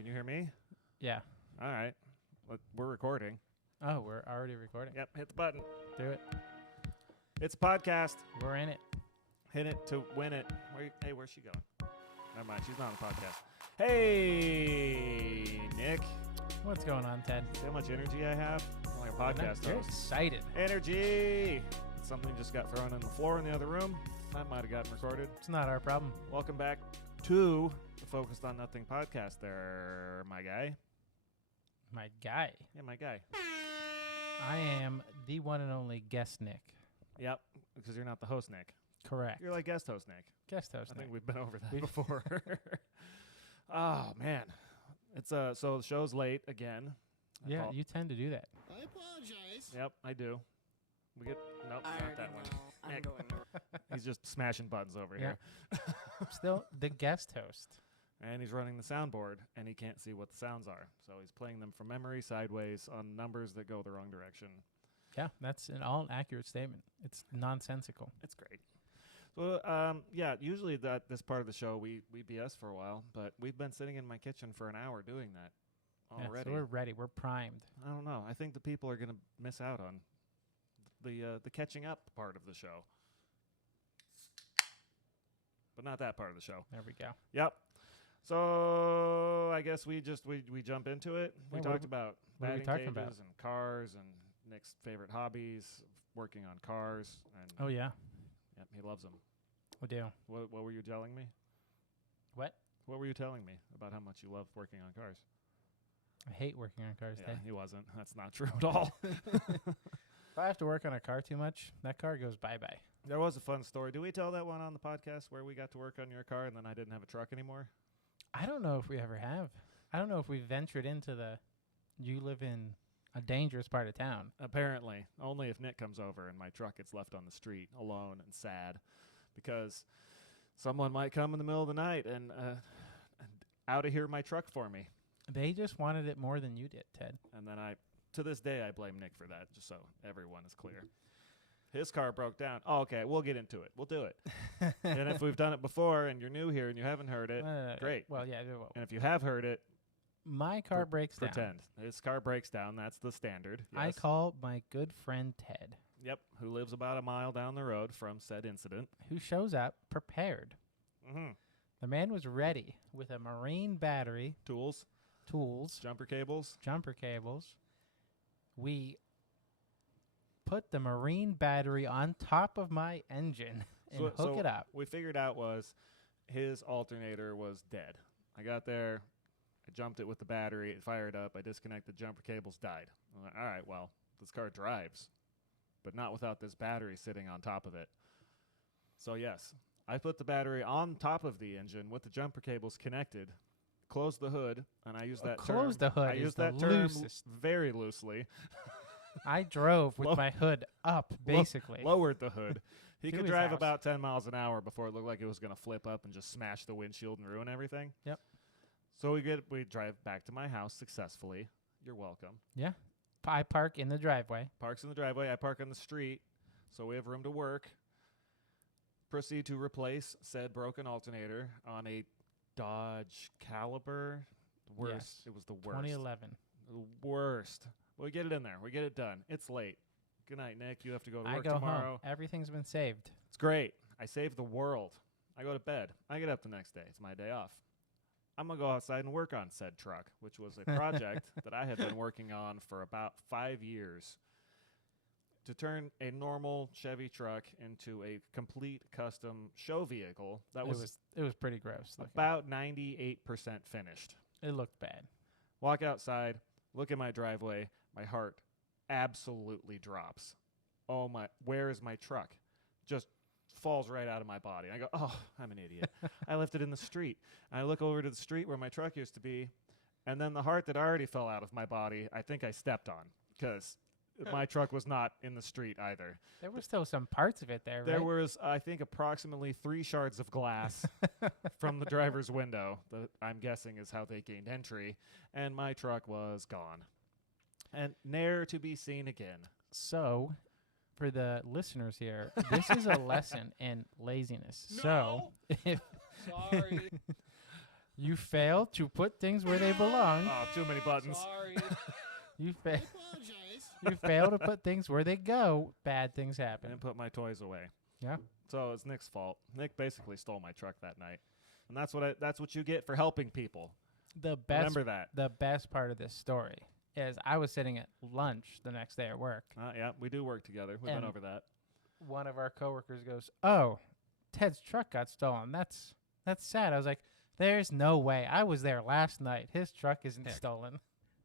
Can you hear me? Yeah. All right. We're recording. Oh, we're already recording. Yep, hit the button. Do it. It's a podcast. We're in it. Hit it to win it. Hey, where's she going? Never mind, she's not on the podcast. Hey, Nick. What's going on, Ted? See how much energy I have? I'm like a podcast You're host. excited. Energy! Something just got thrown on the floor in the other room. That might have gotten recorded. It's not our problem. Welcome back to the Focused on Nothing podcast there, my guy. My guy. Yeah, my guy. I am the one and only guest Nick. Yep, because you're not the host, Nick. Correct. You're like guest host, Nick. Guest host I Nick. think we've been over that before. Oh, man. It's so the show's late again. Yeah, you tend to do that. I apologize. Yep, I do. We get nope, not that one. I'm Nick. going to. He's just smashing buttons over here. Still the guest host. And he's running the soundboard, and he can't see what the sounds are. So he's playing them from memory sideways on numbers that go the wrong direction. Yeah, that's an all-accurate statement. It's nonsensical. It's great. So, yeah, usually this part of the show, we BS for a while, but we've been sitting in my kitchen for an hour doing that already. Yeah, so we're ready. We're primed. I don't know. I think the people are going to miss out on the catching up part of the show. But not that part of the show. There we go. Yep. So I guess we jump into it. Yeah, We talked about what are we batting talking cages about? and cars and Nick's favorite hobbies, working on cars. And Oh, yeah. yep, he loves them. We do. What were you telling me? What? What were you telling me about how much you love working on cars? I hate working on cars, Yeah, Ted. he wasn't. That's not true at all. If I have to work on a car too much, that car goes bye-bye. There was a fun story. Did we tell that one on the podcast where we got to work on your car and then I didn't have a truck anymore? I don't know if we ever have. I don't know if we ventured into you live in a dangerous part of town. Apparently. Only if Nick comes over and my truck gets left on the street alone and sad. Because someone might come in the middle of the night and out of here my truck for me. They just wanted it more than you did, Ted. And then to this day, I blame Nick for that, just so everyone is clear. His car broke down. Oh, okay, we'll get into it. We'll do it. And if we've done it before and you're new here and you haven't heard it, great. Well, yeah. Well, And if you have heard it, my car breaks down. pretend. His car breaks down. That's the standard. I Yes. call my good friend Ted, Yep, who lives about a mile down the road from said incident. who shows up prepared. Mm-hmm. The man was ready with a marine battery, Tools, tools, jumper cables. jumper cables. We put the marine battery on top of my engine and hook it up. We figured out was his alternator was dead. I got there, I jumped it with the battery, it fired up, I disconnected jumper cables, died. I'm like, all right, well, this car drives, but not without this battery sitting on top of it. So yes, I put the battery on top of the engine with the jumper cables connected, closed the hood, and I used that term. Close the hood I is used the that term loosest. very loosely. I drove with my hood up, basically. Lowered the hood. He To could his drive house. about 10 miles an hour before it looked like it was going to flip up and just smash the windshield and ruin everything. Yep. So we drive back to my house successfully. You're welcome. Yeah. I park in the driveway. Parks in the driveway. I park on the street, so we have room to work. Proceed to replace said broken alternator on a Dodge Caliber. Worst. Yes. It was the worst. 2011. The worst. We get it in there. We get it done. It's late. Good night, Nick. You have to go to I work go tomorrow. home. Everything's been saved. It's great. I saved the world. I go to bed. I get up the next day. It's my day off. I'm going to go outside and work on said truck, which was a project that I had been working on for about 5 years to turn a normal Chevy truck into a complete custom show vehicle that was It was pretty gross looking. about 98% finished. It looked bad. Walk outside, look at my driveway, my heart absolutely drops. Oh my, where is my truck? Just falls right out of my body. I go, oh, I'm an idiot. I left it in the street. I look over to the street where my truck used to be, and then the heart that already fell out of my body, I think I stepped on because my truck was not in the street either. There were still some parts of it there, There right? was, I think, approximately 3 shards of glass from the driver's window that I'm guessing is how they gained entry, and my truck was gone. And ne'er to be seen again. So, for the listeners here, this is a lesson in laziness. No! So, if Sorry. You failed to put things where they belong. Oh, too many buttons. Sorry. You I fail. apologize. You fail to put things where they go. Bad things I happen. didn't put my toys away. Yeah. So it's Nick's fault. Nick basically stole my truck that night, and that's what you get for helping people. The best. Remember that. The best part of this story is I was sitting at lunch the next day at work. Yeah, we do work together. We've been And- over that. One of our coworkers goes, "Oh, Ted's truck got stolen. That's sad." I was like, "There's no way. I was there last night. His truck isn't stolen.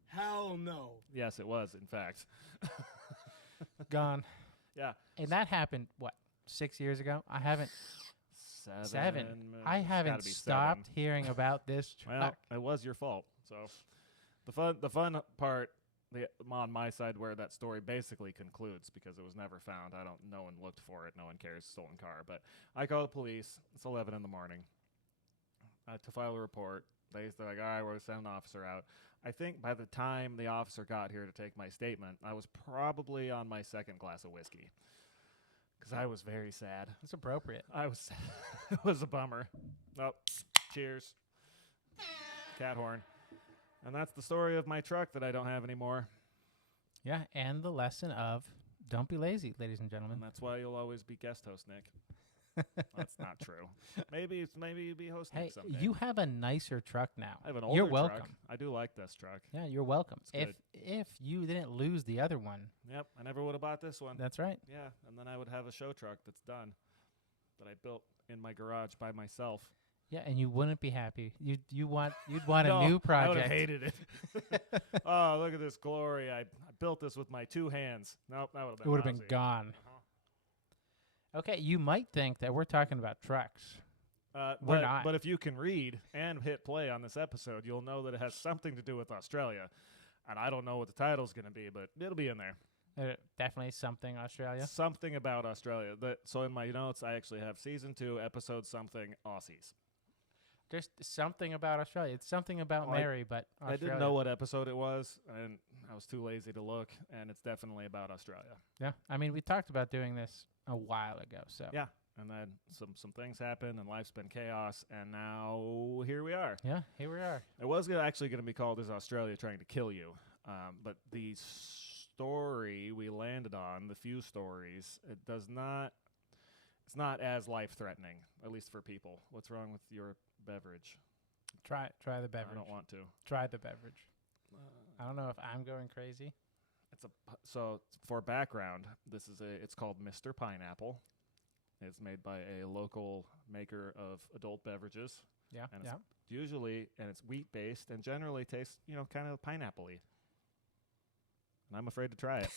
Hell no. Yes, it was, in fact. Gone." Yeah. And that happened, what, 6 years ago? I haven't. Seven. I It's haven't gotta be stopped 7. hearing about this truck. Well, it was your fault. So the fun part on my side where that story basically concludes, because it was never found. No one looked for it. No one cares. Stolen car. But I call the police. It's 11 in the morning to file a report. They're like, all right, we'll send an officer out. I think by the time the officer got here to take my statement, I was probably on my second glass of whiskey because I was very sad. It's appropriate. I was it was a bummer. Oh, cheers. Cat horn. And that's the story of my truck that I don't have anymore. Yeah, and the lesson of don't be lazy, ladies and gentlemen. And that's why you'll always be guest host, Nick. That's not true. Maybe you'll be hosting Hey, someday. you have a nicer truck now. I have an older You're truck. welcome. I do like this truck. Yeah, you're welcome. It's If you didn't lose the other one, Yep, I never would have bought this one. that's right. Yeah, and then I would have a show truck that's done that I built in my garage by myself. Yeah, and you wouldn't be happy. You'd want a No, new project. I would have hated it. Oh, look at this glory. I built this with my 2 hands. Nope, that would have been It would have been lousy. gone. Okay, you might think that we're talking about trucks. We're not. But if you can read and hit play on this episode, you'll know that it has something to do with Australia. And I don't know what the title's going to be, but it'll be in there. Definitely something Australia. Something about Australia. So in my notes, I actually have season 2, episode something, Aussies. Just something about Australia. It's something about Well, Mary, but Australia. I didn't know what episode it was, and I was too lazy to look, and it's definitely about Australia. Yeah, I mean, we talked about doing this a while ago, so. Yeah, and then some things happened, and life's been chaos, and now here we are. Yeah, here we are. It was actually going to be called Is Australia Trying to Kill You? But the story we landed on, the few stories, it's not as life-threatening, at least for people. What's wrong with your beverage? Try the beverage. I don't want to. Try the beverage. I don't know if I'm going crazy. So for background, it's called Mr. Pineapple. It's made by a local maker of adult beverages. Yeah, And yeah. it's wheat-based and generally tastes, kind of pineapple-y. And I'm afraid to try it.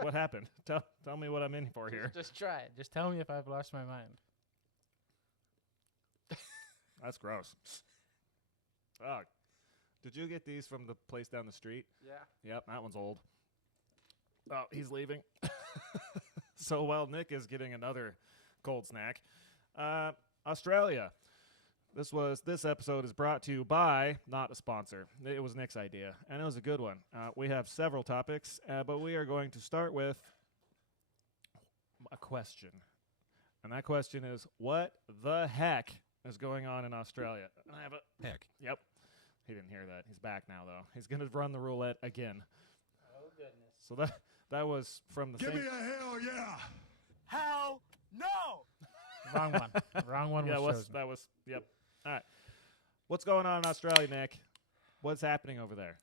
What happened? Tell me what I'm in for here. Just try it. Just tell me if I've lost my mind. That's gross. Oh, did you get these from the place down the street? Yeah. Yep, that one's old. Oh, he's leaving. So while Nick is getting another cold snack, Australia. This episode is brought to you by, not a sponsor. It was Nick's idea, and it was a good one. We have several topics, but we are going to start with a question. And that question is, what the heck is going on in Australia? And I have a heck. Yep. He didn't hear that. He's back now, though. He's going to run the roulette again. Oh, goodness. So that was what's Give same. me a hell yeah! Hell no. Wrong one. Wrong one Yeah, was chosen. yep. All right. What's going on in Australia, Nick? What's happening over there?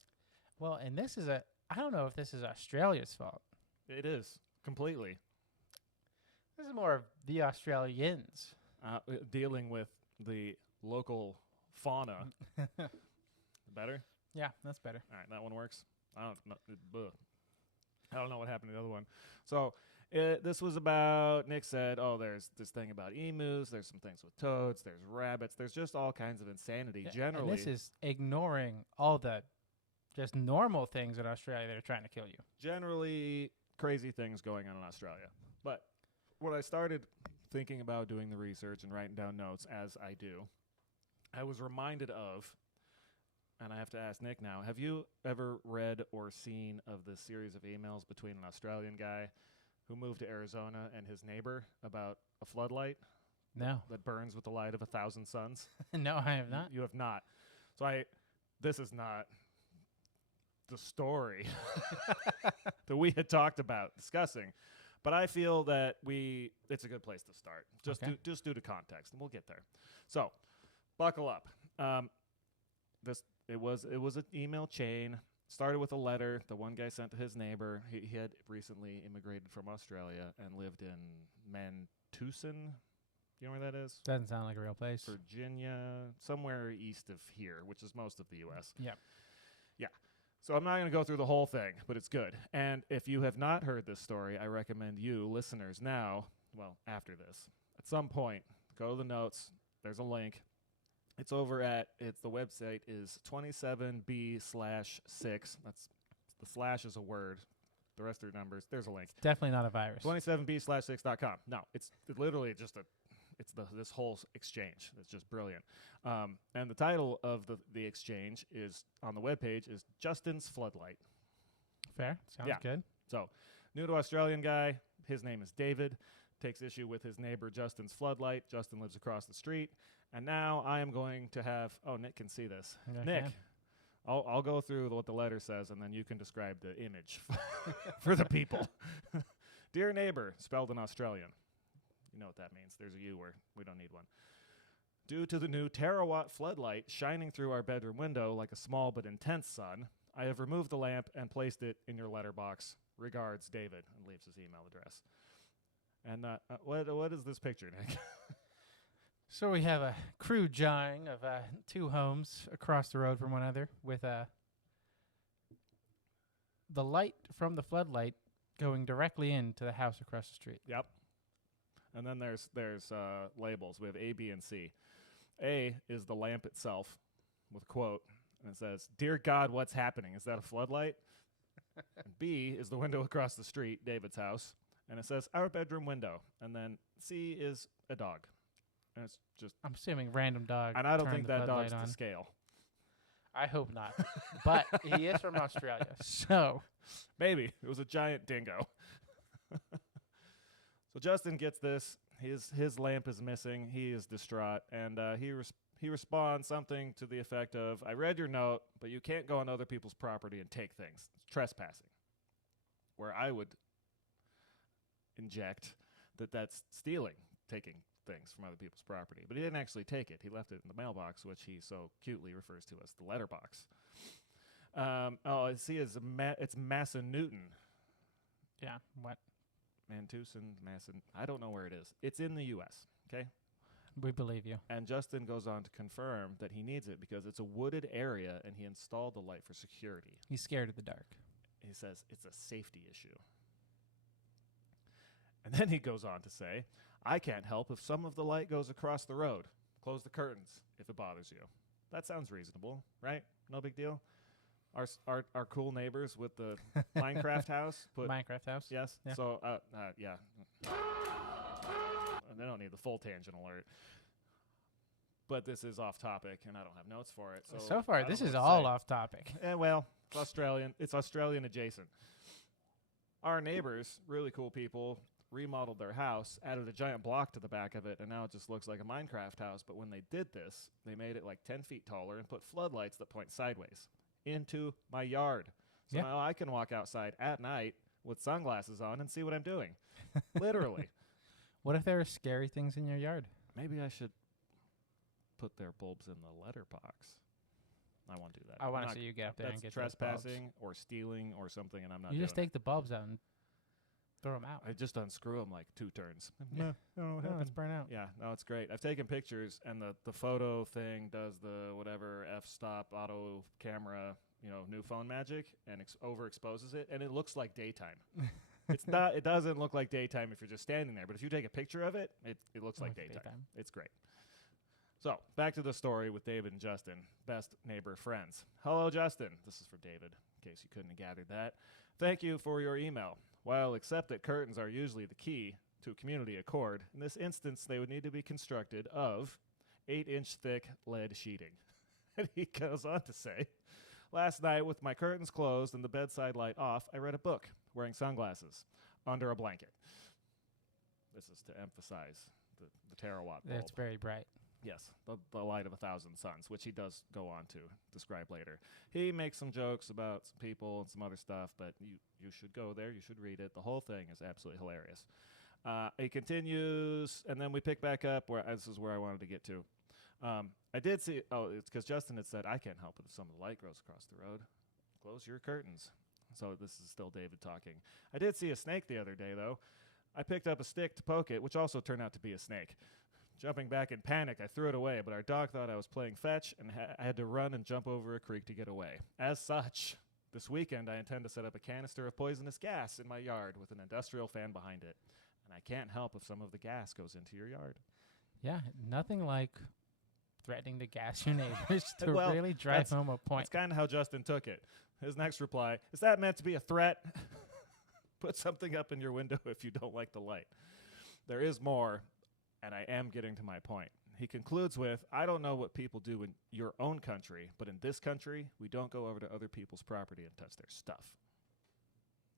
Well, and this is I don't know if this is Australia's fault. It is completely This is more of the Australians. dealing with the local fauna. Better? Yeah, that's better. All right, that one works. I don't know what happened to the other one. So this was about, Nick said, there's this thing about emus, there's some things with toads, there's rabbits, there's just all kinds of insanity. Yeah, Generally, and this is ignoring all the just normal things in Australia that are trying to kill you. generally crazy things going on in Australia. But when I started thinking about doing the research and writing down notes, as I do, I was reminded of, and I have to ask Nick now, have you ever read or seen of this series of emails between an Australian guy who moved to Arizona and his neighbor about a floodlight? No. that burns with the light of 1,000 suns? No, I have not. You have not. So this is not the story that we had talked about discussing, but I feel that it's a good place to start. Just due to context, and we'll get there. So, buckle up. It was an email chain. Started with a letter the one guy sent to his neighbor. He had recently immigrated from Australia and lived in Mantusan. You know where that is? Doesn't sound like a real place. Virginia, somewhere east of here, which is most of the U.S. Yep. Yeah. So I'm not going to go through the whole thing, but it's good. And if you have not heard this story, I recommend you, listeners, now, well, after this, at some point, go to the notes. There's a link. It's over the website is 27B/6. That's, the slash is a word. The rest are numbers. There's a link. Definitely not a virus. 27B/6.com. No, it's literally just this whole exchange. It's just brilliant. And the title of the exchange is on the webpage is Justin's Floodlight. Fair. Sounds good. So, new to Australian guy. His name is David. Takes issue with his neighbor Justin's floodlight. Justin lives across the street. And now I am going to have... Oh, Nick can see this. Nick, I'll go through what the letter says, and then you can describe the image for the people. Dear neighbor, spelled in Australian. You know what that means. There's a U where we don't need one. Due to the new terawatt floodlight shining through our bedroom window like a small but intense sun, I have removed the lamp and placed it in your letterbox. Regards, David, and leaves his email address. And what is this picture, Nick? So we have a crude drawing of two homes across the road from one another with the light from the floodlight going directly into the house across the street. Yep. And then there's labels. We have A, B, and C. A is the lamp itself with a quote, and it says, "Dear God, what's happening? Is that a floodlight?" And B is the window across the street, David's house, and it says, "Our bedroom window." And then C is a dog. And it's just... I'm assuming random dog. And I don't think turned the that dog's floodlight to on. scale. I hope not. But he is from Australia, so... Maybe. It was a giant dingo. So Justin gets this. His lamp is missing. He is distraught. And he responds something to the effect of, "I read your note, but you can't go on other people's property and take things. It's trespassing." Where I would inject that's stealing, taking things from other people's property. But he didn't actually take it. He left it in the mailbox, which he so cutely refers to as the letterbox. I see it's Massanutten. Yeah, what? Mantusan, I don't know where it is. It's in the U.S., okay? We believe you. And Justin goes on to confirm that he needs it because it's a wooded area and he installed the light for security. He's scared of the dark. He says it's a safety issue. And then he goes on to say, "I can't help if some of the light goes across the road. Close the curtains if it bothers you." That sounds reasonable, right? No big deal. Our cool neighbors with the Minecraft house put Minecraft house? yes. Yeah. So yeah. And they don't need the full tangent alert. But this is off topic, and I don't have notes for it. So far, I don't this know is what to all say. off topic. Well, it's Australian. It's Australian adjacent. Our neighbors, really cool people, remodeled their house, added a giant block to the back of it, and now it just looks like a Minecraft house. But when they did this, they made it like 10 feet taller and put floodlights that point sideways into my yard. So Yeah. now I can walk outside at night with sunglasses on and see what I'm doing. Literally. What if there are scary things in your yard? Maybe I should put their bulbs in the letterbox. I won't do that. I want I'm to not- see you get up there and That's get those bulbs. trespassing or stealing or something, and I'm not You doing just take the bulbs out and throw them out. I just unscrew them like 2 turns. Yeah. I don't know what Oh, happened. it's burnt out. Yeah, no, it's great. I've taken pictures, and the photo thing does the whatever f-stop auto camera, new phone magic, and overexposes it, and it looks like daytime. It's not. It doesn't look like daytime if you're just standing there, but if you take a picture of it, it looks like daytime. It's great. So back to the story with David and Justin, best neighbor friends. Hello, Justin. This is for David, in case you couldn't have gathered that. Thank you for your email. While accept that curtains are usually the key to community accord, in this instance, they would need to be constructed of 8-inch thick lead sheeting. And he goes on to say, "Last night, with my curtains closed and the bedside light off, I read a book, wearing sunglasses, under a blanket." This is to emphasize the terawatt bulb. It's very bright. Yes, the light of 1,000 suns, which he does go on to describe later. He makes some jokes about some people and some other stuff, but you should go there. You should read it. The whole thing is absolutely hilarious. He continues, and then we pick back up where this is where I wanted to get to. I did see. Oh, it's because Justin had said I can't help it if some of the light goes across the road. Close your curtains. So this is still David talking. I did see a snake the other day, though. I picked up a stick to poke it, which also turned out to be a snake. Jumping back in panic, I threw it away, but our dog thought I was playing fetch, and I had to run and jump over a creek to get away. As such, this weekend I intend to set up a canister of poisonous gas in my yard with an industrial fan behind it. And I can't help if some of the gas goes into your yard. Yeah, nothing like threatening to gas your neighbors to Well, really drive home a point. That's kind of how Justin took it. His next reply, is that meant to be a threat? Put something up in your window if you don't like the light. There is more, and I am getting to my point. He concludes with, I don't know what people do in your own country, but in this country, we don't go over to other people's property and touch their stuff.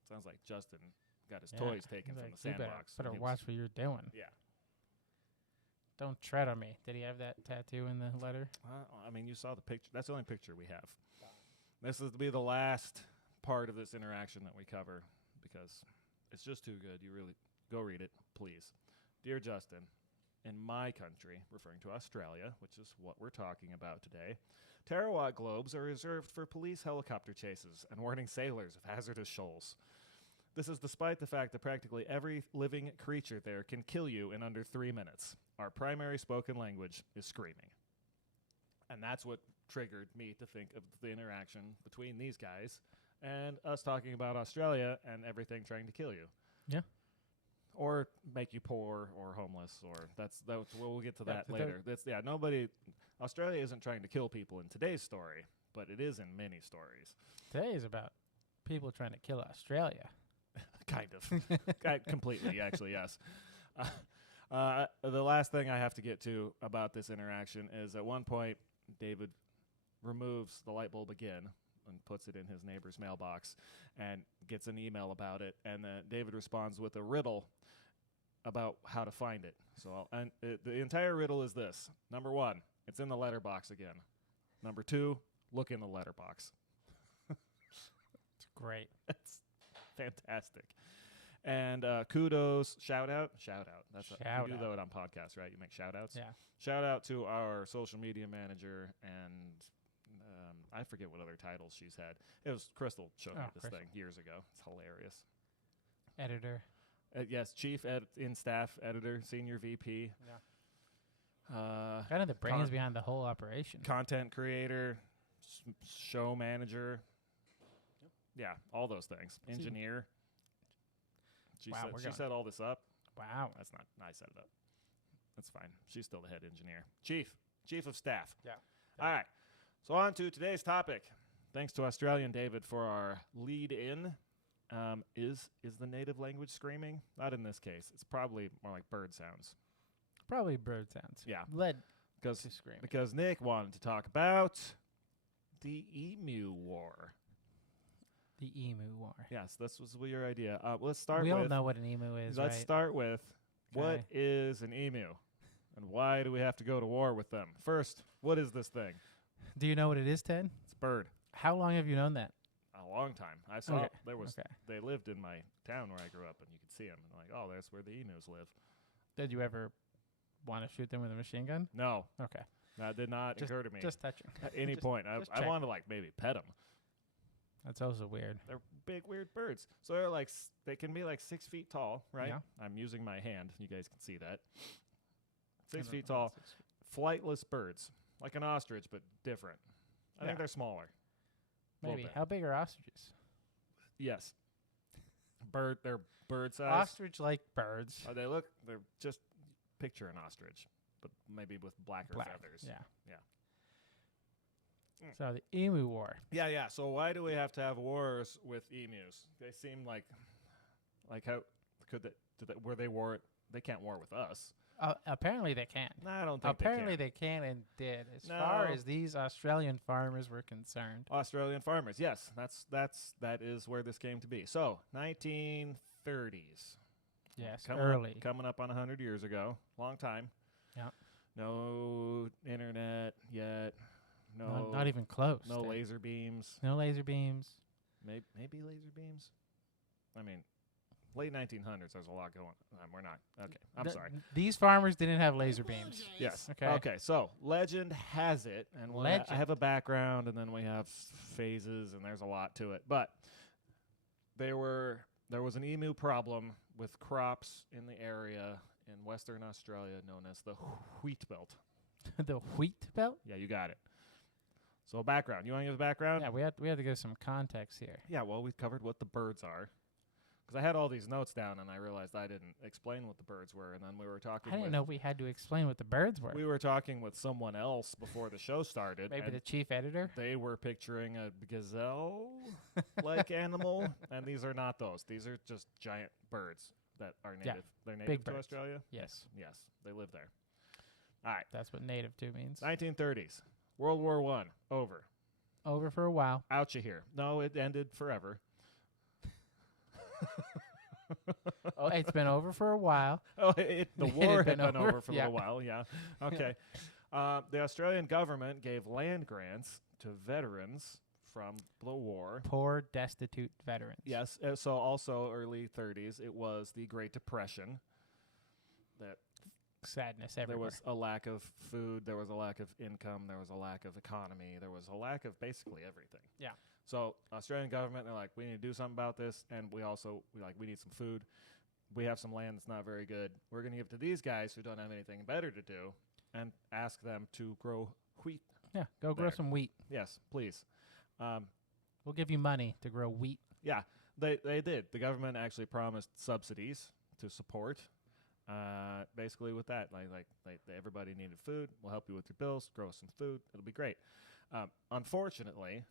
Sounds like Justin got his toys taken from the sandbox. Better watch what you're doing. Yeah. Don't tread on me. Did he have that tattoo in the letter? I mean, you saw the picture. That's the only picture we have. This is to be the last part of this interaction that we cover because it's just too good. You really go read it, please. Dear Justin, in my country, referring to Australia, which is what we're talking about today, terawatt globes are reserved for police helicopter chases and warning sailors of hazardous shoals. This is despite the fact that practically every living creature there can kill you in under 3 minutes. Our primary spoken language is screaming. And that's what triggered me to think of the interaction between these guys and us talking about Australia and everything trying to kill you. Yeah. Or make you poor or homeless, or that's we'll get to that but later. Australia isn't trying to kill people in today's story, but it is in many stories. Today is about people trying to kill Australia. Kind of. Completely, actually, yes. The last thing I have to get to about this interaction is at one point, David removes the light bulb again and puts it in his neighbor's mailbox and gets an email about it. And David responds with a riddle about how to find it. So the entire riddle is this. Number 1, it's in the letterbox again. Number 2, look in the letterbox. It's great. It's fantastic. And kudos, shout out. That's you do that on podcasts, right? You make shout outs. Yeah. Shout out to our social media manager, and I forget what other titles she's had. It was Crystal showed me this thing years ago. It's hilarious. Editor. Yes, chief in staff editor, senior VP. Yeah. Kind of the brains behind the whole operation. Content creator, show manager. Yep. Yeah, all those things. Engineer. She set all this up. Wow. That's not. I set it up. That's fine. She's still the head engineer. Chief of staff. Yeah. All right. So on to today's topic. Thanks to Australian David for our lead in. Is the native language screaming? Not in this case. It's probably more like bird sounds. Probably bird sounds. Yeah. Led to scream. Because Nick wanted to talk about the Emu War. The Emu War. Yes, this was your idea. Let's start with... We all know what an emu is, Let's start with, what is an emu? And why do we have to go to war with them? First, what is this thing? Do you know what it is, Ted? It's a bird. How long have you known that? A long time. I saw they lived in my town where I grew up, and you could see them. And like, oh, that's where the emus live. Did you ever want to shoot them with a machine gun? No. Okay. That did not occur to me. Just touching. At any point. I want to maybe pet them. That's also weird. They're big, weird birds. So they can be 6 feet tall, right? Yeah. I'm using my hand. You guys can see that. 6 feet tall, flightless birds, like an ostrich, but different. I think they're smaller. Maybe. How big are ostriches? Yes. They're bird size. Ostrich-like birds. They're just picture an ostrich, but maybe with blacker feathers. Yeah. So the Emu War. Yeah. So why do we have to have wars with emus? They seem like how were they war? They can't war with us. Apparently they can. No, I don't think apparently they can and did. As far as these Australian farmers were concerned. Australian farmers, yes. That is where this came to be. So 1930s. Yes, coming early. coming up on 100 years ago. Long time. Yeah. No internet yet. No, Not even close. no Dave. laser beams. No laser beams. Maybe laser beams. I mean, late 1900s. There's a lot going on. We're not. Okay, I'm sorry. These farmers didn't have laser beams. Yes. Okay. Okay. So legend has it, and I have a background, and then we have phases, and there's a lot to it. But there was an emu problem with crops in the area in Western Australia known as the wheat belt. The wheat belt? Yeah, you got it. So background. You want to give the background? Yeah, we have to give some context here. Yeah, well, we covered what the birds are. Because I had all these notes down, and I realized I didn't explain what the birds were, and then we were talking I didn't know we had to explain what the birds were. We were talking with someone else before the show started. Maybe and the chief editor? they were picturing a gazelle-like animal, and these are not those. These are just giant birds that are native. Yeah, They're native big to birds. Australia? Yes. Yes, they live there. All right, That's what native to means. 1930s. World War I, over. Over for a while. Out you here. No, it ended forever. Oh, it's been over for a while. Oh, the It war had had been been over, over for a yeah. little while, yeah. Okay. The Australian government gave land grants to veterans from the war. Poor, destitute veterans. Yes, so also early 30s, it was the Great Depression. That Sadness there everywhere. was a lack of food, there was a lack of income, there was a lack of economy, there was a lack of basically everything. Yeah. So Australian government, they're like, we need to do something about this, and we need some food. We have some land that's not very good. We're going to give it to these guys who don't have anything better to do, and ask them to grow wheat. Yeah, go grow there. some wheat. Yes, please. We'll give you money to grow wheat. Yeah, they did. The government actually promised subsidies to support. Basically, with that, like everybody needed food. We'll help you with your bills. Grow some food. It'll be great. Unfortunately,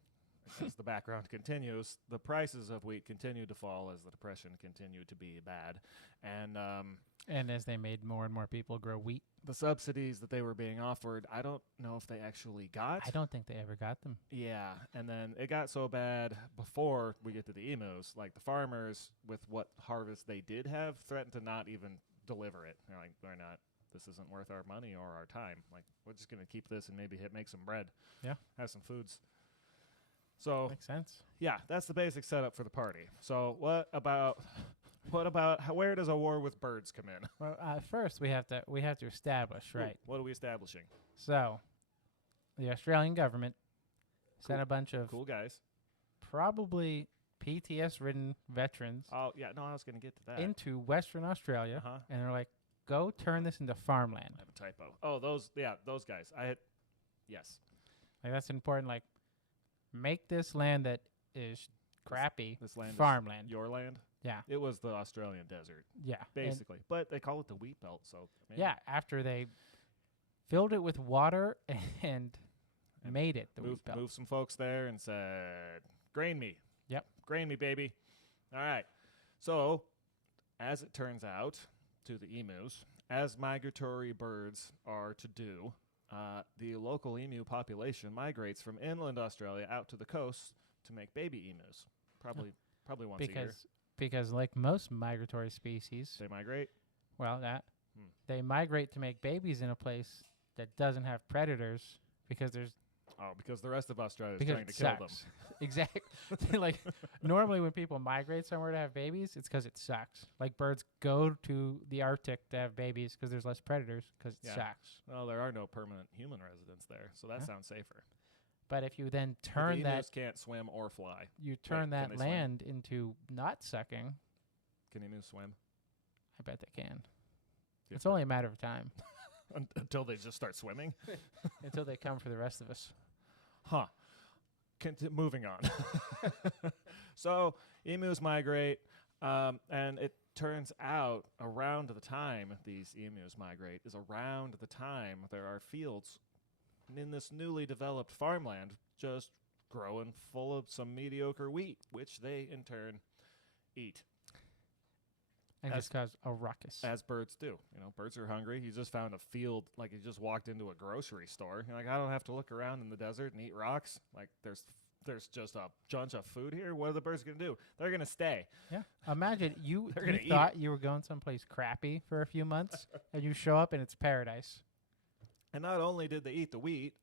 as the background continues, the prices of wheat continued to fall as the depression continued to be bad, And as they made more and more people grow wheat, the subsidies that they were being offered, I don't know if they actually got. I don't think they ever got them. Yeah, and then it got so bad before we get to the emus, like the farmers with what harvest they did have threatened to not even deliver it. They're like, this isn't worth our money or our time. Like, we're just going to keep this and maybe make some bread. Yeah. Have some foods. So, Makes sense. yeah, that's the basic setup for the party. So, where does a war with birds come in? Well, first we have to establish, right? What are we establishing? So, the Australian government sent a bunch of Cool guys. probably PTS-ridden veterans Oh, yeah, no, I was going to get to that. into Western Australia, Uh-huh. and they're like, "Go turn this into farmland." I have a typo. Oh, those guys. Yes. Like that's important. Like, make this land that is crappy This land farmland. is your land. Yeah, It was the Australian desert, yeah, and- basically. But they call it the wheat belt, so maybe. yeah. After they filled it with water and And made it the wheat belt. Move some folks there and said, grain me. Yep. Grain me, baby. All right. So, as it turns out, to the emus, as migratory birds are to do, the local emu population migrates from inland Australia out to the coast to make baby emus. Probably once a year. Because like most migratory species, They migrate. they migrate to make babies in a place that doesn't have predators because Because the rest of Australia is because trying it to kill them. sucks. Exactly. Like normally when people migrate somewhere to have babies, it's because it sucks. Like birds go to the Arctic to have babies because there's less predators because it Yeah. sucks. Well, there are no permanent human residents there, so that Yeah. sounds safer. But if you then But the turn that emus can't swim or fly. you turn can that they swim? land into not sucking, Can emus swim? I bet they can. Yeah. It's only a matter of time Until they just start swimming? until they come for the rest of us. Huh. Moving on. So, emus migrate, and it turns out around the time these emus migrate is around the time there are fields in this newly developed farmland just growing full of some mediocre wheat, which they in turn eat, And As- just cause a ruckus. as birds do. Birds are hungry. You just found a field, like you just walked into a grocery store. You're like, I don't have to look around in the desert and eat rocks. Like there's there's just a bunch of food here. What are the birds going to do? They're going to stay. Yeah. Imagine you, They're you gonna eat thought you were going someplace crappy for a few months, and you show up and it's paradise. And not only did they eat the wheat,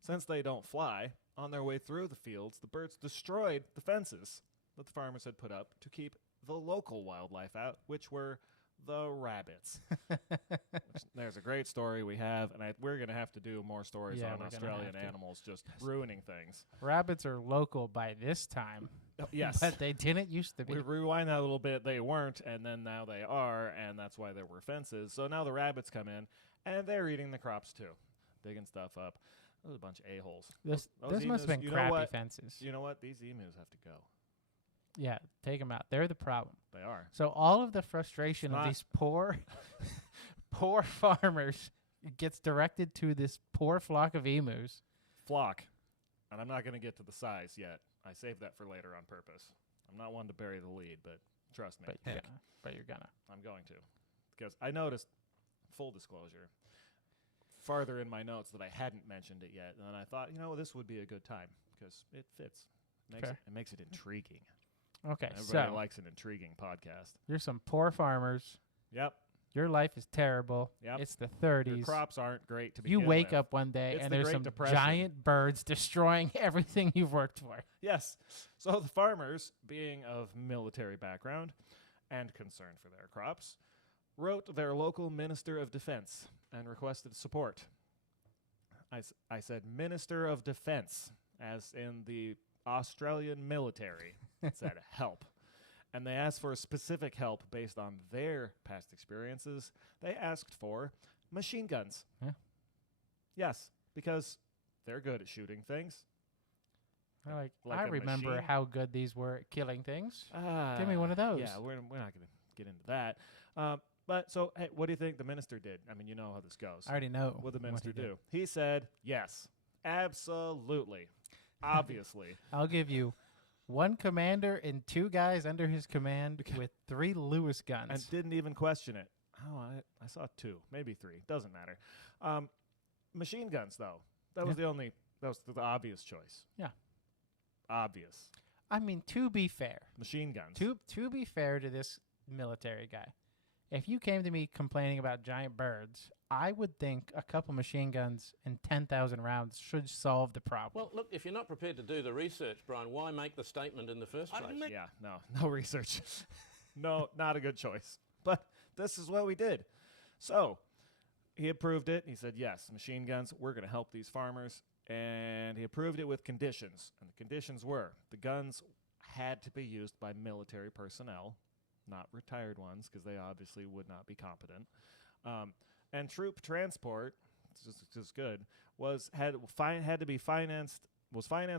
since they don't fly, on their way through the fields, the birds destroyed the fences that the farmers had put up to keep the local wildlife out, which were the rabbits. There's a great story we have, and we're going to have to do more stories Yeah, on we're gonna Australian have to. animals just ruining things. Rabbits are local by this time, Yes. but they didn't used to be. We rewind that a little bit. They weren't, and then now they are, and that's why there were fences. So now the rabbits come in, and they're eating the crops too, digging stuff up. Those are a bunch of a-holes. This Those must have emus, been you know crappy what? fences. You know what? These emus have to go. Yeah, take them out. They're the problem. They are. So all of the frustration of Not- these poor, poor farmers gets directed to this poor flock of emus. Flock. And I'm not going to get to the size yet. I saved that for later on purpose. I'm not one to bury the lead, but trust me. But you're gonna. I'm going to. Because I noticed, full disclosure, farther in my notes that I hadn't mentioned it yet. And then I thought, this would be a good time because it fits. Fair. It makes it intriguing. Okay, Everybody so likes an intriguing podcast. you're some poor farmers. Yep. Your life is terrible. Yep. It's the Your 30s. crops aren't great to You begin wake with. up one day It's and the there's Great some Depression. giant birds destroying everything you've worked for. Yes. So the farmers, being of military background and concern for their crops, wrote their local Minister of Defense and requested support. I said Minister of Defense, as in the Australian military. It said help. And they asked for specific help based on their past experiences. They asked for machine guns. Yeah. Yes, because they're good at shooting things. Like Like I a remember machine? how good these were at killing things. Give me one of those. Yeah, we're not going to get into that. But so, hey, what do you think the minister did? I mean, you know how this goes. I already know What did the minister he did. do? He said, yes, absolutely, obviously. I'll give you one commander and two guys under his command with 3 Lewis guns. And didn't even question it. Oh, I saw 2, maybe 3. Doesn't matter. Machine guns, though. That was the obvious choice. Yeah. Obvious. I mean, to be fair, Machine guns. to be fair to this military guy, if you came to me complaining about giant birds, I would think a couple machine guns and 10,000 rounds should solve the problem. Well, look, if you're not prepared to do the research, Brian, why make the statement in the first place? Yeah, no research. No, not a good choice. But this is what we did. So he approved it. He said, yes, machine guns, we're going to help these farmers. And he approved it with conditions. And the conditions were the guns had to be used by military personnel, not retired ones, because they obviously would not be competent. And troop transport, just good, was financed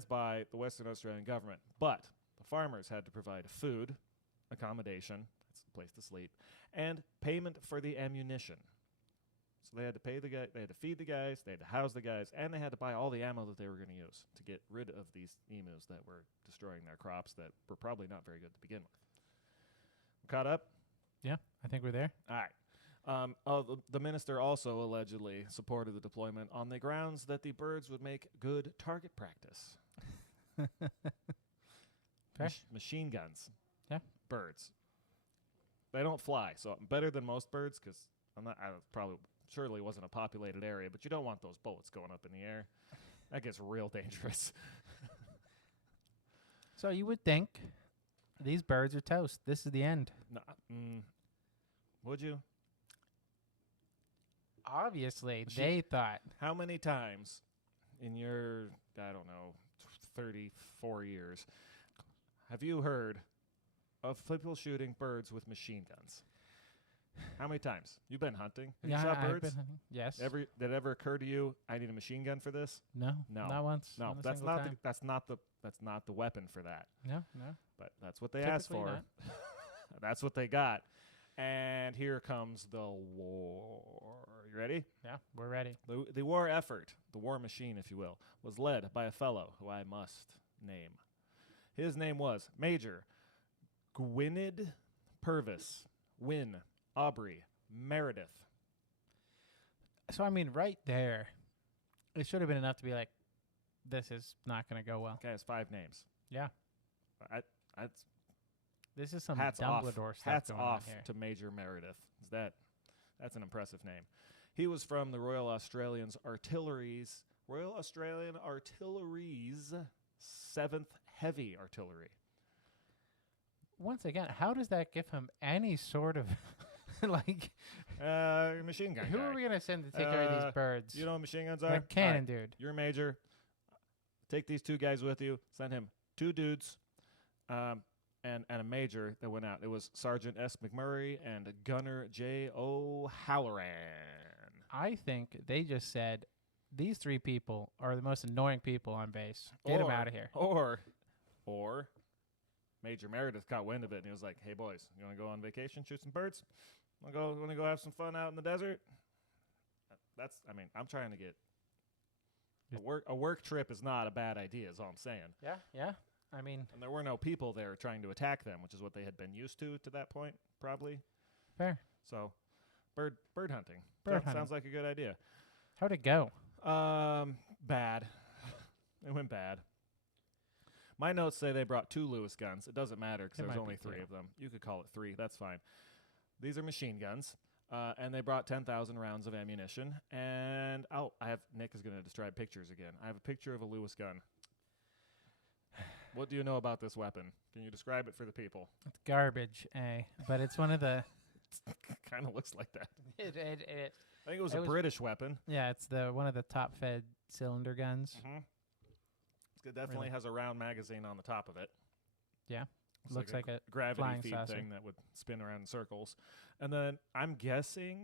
by the Western Australian government. But the farmers had to provide food, accommodation, that's a place to sleep, and payment for the ammunition. So they had to pay the guy, they had to feed the guys, they had to house the guys, and they had to buy all the ammo that they were going to use to get rid of these emus that were destroying their crops that were probably not very good to begin with. Caught up? yeah, I think we're there. All right. The minister also allegedly supported the deployment on the grounds that the birds would make good target practice. Fair. Machine guns. Yeah. Birds. They don't fly, so I'm better than most birds because surely wasn't a populated area, but you don't want those bullets going up in the air. That gets real dangerous. So you would think these birds are toast. This is the end. No, would you? Obviously, She- they thought. How many times in your, 34 years, have you heard of people shooting birds with machine guns? How many times? You've been hunting. Have you shot I've birds? been hunting. Yes. Did it ever occur to you, I need a machine gun for this? No. No. Not once. No, not a that's single not time. that's not the weapon for that. No. But that's what they asked Typically for. not. That's what they got. And here comes the war. You ready? Yeah, we're ready. The war effort, the war machine, if you will, was led by a fellow who I must name. His name was Major Gwynedd Purvis Wynne Aubrey Meredith. So I mean, right there, it should have been enough to be like, this is not going to go well. Guy has 5 names. Yeah. That's This is some hats off. Dumbledore stuff Hats going off on here. to Major Meredith. That's an impressive name. He was from the Royal Australian Artillery's 7th Heavy Artillery. Once again, how does that give him any sort of like? Machine gun Who guy. are we gonna send to take care of these birds? You know what machine guns are? Like cannon, All right, dude. You're a major. Take these 2 guys with you. Send him 2 dudes, and a major that went out. It was Sergeant S. McMurray and Gunner J. O'Halloran. I think they just said these 3 people are the most annoying people on base. Get them out of here. Or Major Meredith caught wind of it and he was like, "Hey boys, you want to go on vacation, shoot some birds? Want to go have some fun out in the desert?" I'm trying to get a work trip is not a bad idea. Is all I'm saying. Yeah. I mean, And there were no people there trying to attack them, which is what they had been used to that point, probably. fair. So, bird hunting. Bird hunting. Sounds like a good idea. How'd it go? Bad. It went bad. My notes say they brought 2 Lewis guns. It doesn't matter because It there's might only be 3 2. of them. You could call it 3. That's fine. These are machine guns. And they brought 10,000 rounds of ammunition. And Nick is going to describe pictures again. I have a picture of a Lewis gun. What do you know about this weapon? Can you describe it for the people? It's garbage, but it's one of the. Kind of looks like that. it, I think it was It a was- British weapon. yeah, it's one of the top fed cylinder guns. Mm-hmm. It definitely Really? has a round magazine on the top of it. Yeah. Looks like a gravity flying feed saucer. thing that would spin around in circles. And then I'm guessing,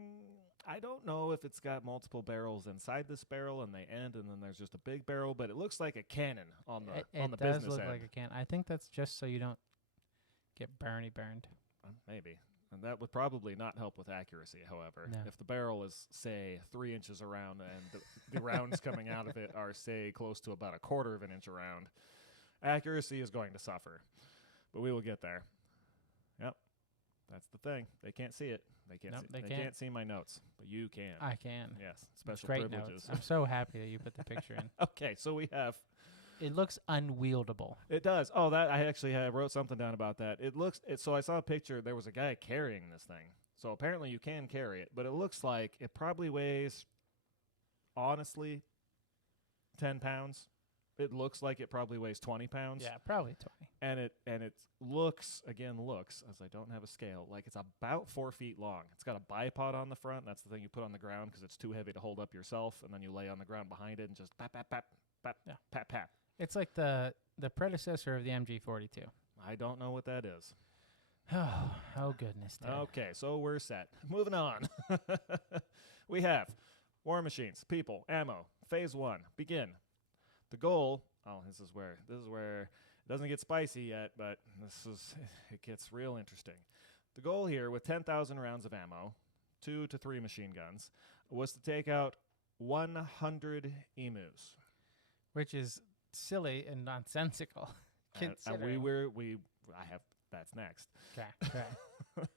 I don't know if it's got multiple barrels inside this barrel and they end and then there's just a big barrel, but it looks like a cannon on the It the does business look end. like a can. I think that's just so you don't get burned. Maybe. And that would probably not help with accuracy, however. No. If the barrel is, say, 3 inches around and the rounds coming out of it are, say, close to about 1/4 of an inch around, accuracy is going to suffer. But we will get there. Yep. That's the thing. They can't see it. They can't. Nope, see, they they can't. see my notes, but you can. I can. Yes, It's special great privileges. notes. I'm so happy that you put the picture in. Okay, so we have. It looks unwieldable. It does. Oh, that I actually wrote something down about that. So I saw a picture. There was a guy carrying this thing. So apparently you can carry it, but it looks like it probably weighs, honestly, 10 pounds. It looks like it probably weighs 20 pounds. Yeah, probably 20. And it looks, as I don't have a scale, like it's about 4 feet long. It's got a bipod on the front. That's the thing you put on the ground because it's too heavy to hold up yourself. And then you lay on the ground behind it and just pat, pat, pat, pat, Yeah. pat, pat. It's like the predecessor of the MG42. I don't know what that is. Oh goodness. Ted. Okay, so we're set. Moving on. We have war machines, people, ammo. Phase 1. Begin. The goal. Oh, this is where it doesn't get spicy yet, but it gets real interesting. The goal here, with 10,000 rounds of ammo, 2 to 3 machine guns, was to take out 100 emus. Which is silly and nonsensical. And considering. that's next. Okay.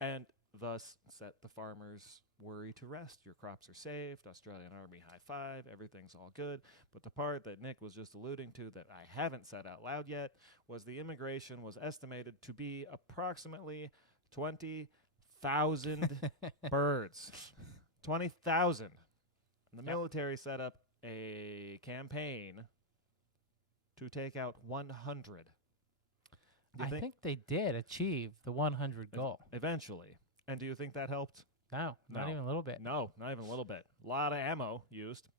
And thus set the farmer's worry to rest. Your crops are saved. Australian Army high five. Everything's all good. But the part that Nick was just alluding to that I haven't said out loud yet was the immigration was estimated to be approximately 20,000 birds. 20,000. And the military set up a campaign to take out 100. I think they did achieve the 100 goal. Eventually. And do you think that helped? No, not No. even a little bit. No, not even a little bit. A lot of ammo used.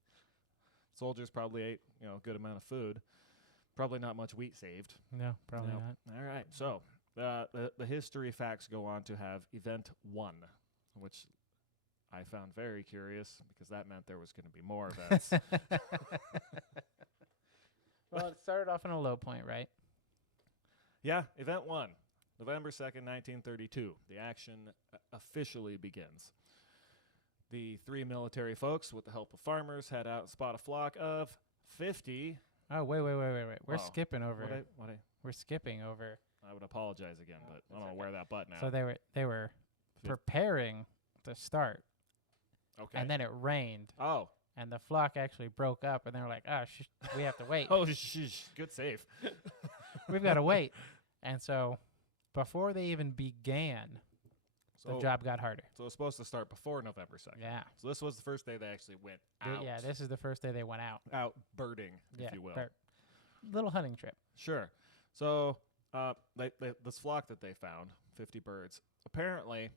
Soldiers probably ate, a good amount of food. Probably not much wheat saved. No, probably No. not. All right. So the history facts go on to have Event 1, which I found very curious because that meant there was going to be more events. Well, it started off on a low point, right? Yeah, Event 1, November 2nd, 1932. The action officially begins. The 3 military folks, with the help of farmers, head out and spot a flock of 50. Oh, wait. We're Oh, skipping over. What We're skipping over. I would apologize again, but I that's don't know okay. where that button So they were preparing to start, okay. and then it rained, Oh, and the flock actually broke up, and they were like, "Oh, we have to wait. Oh, good save. We've got to wait." And so, before they even began, the job got harder. So it was supposed to start before November 2nd. Yeah. So this was the first day they actually went out. Yeah, this is the first day they went out. Out birding, if you will. Little hunting trip. Sure. So this flock that they found, 50 birds, apparently,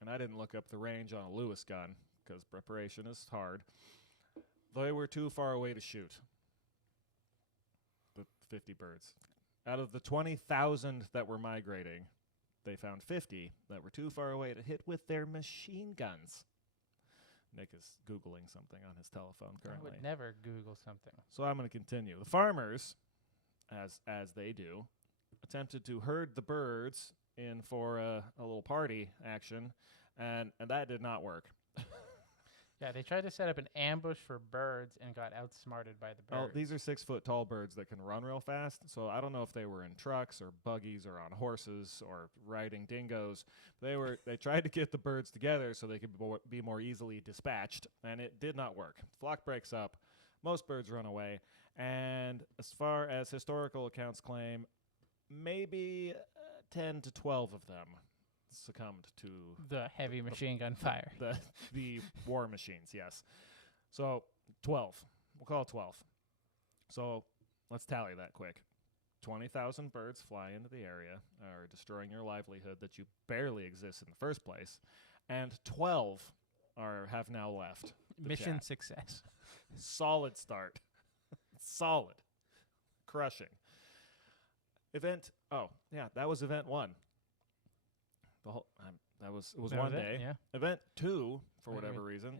and I didn't look up the range on a Lewis gun because preparation is hard, they were too far away to shoot. The 50 birds. Out of the 20,000 that were migrating, they found 50 that were too far away to hit with their machine guns. Nick is Googling something on his telephone currently. I would never Google something. So I'm going to continue. The farmers, as they do, attempted to herd the birds in for a little party action, and that did not work. Yeah, they tried to set up an ambush for birds and got outsmarted by the birds. Oh, these are 6-foot tall birds that can run real fast, so I don't know if they were in trucks or buggies or on horses or riding dingoes. They tried to get the birds together so they could be more easily dispatched, and it did not work. Flock breaks up, most birds run away, and as far as historical accounts claim, maybe 10 to 12 of them succumbed to the heavy machine gun fire. The war machines, yes. So 12. We'll call it 12. So let's tally that quick. 20,000 birds fly into the area, are destroying your livelihood that you barely exist in the first place, and 12 have now left. Mission success. Solid start. Solid. Crushing. That was event 1. It was one day. Yeah. Event 2, for whatever reason.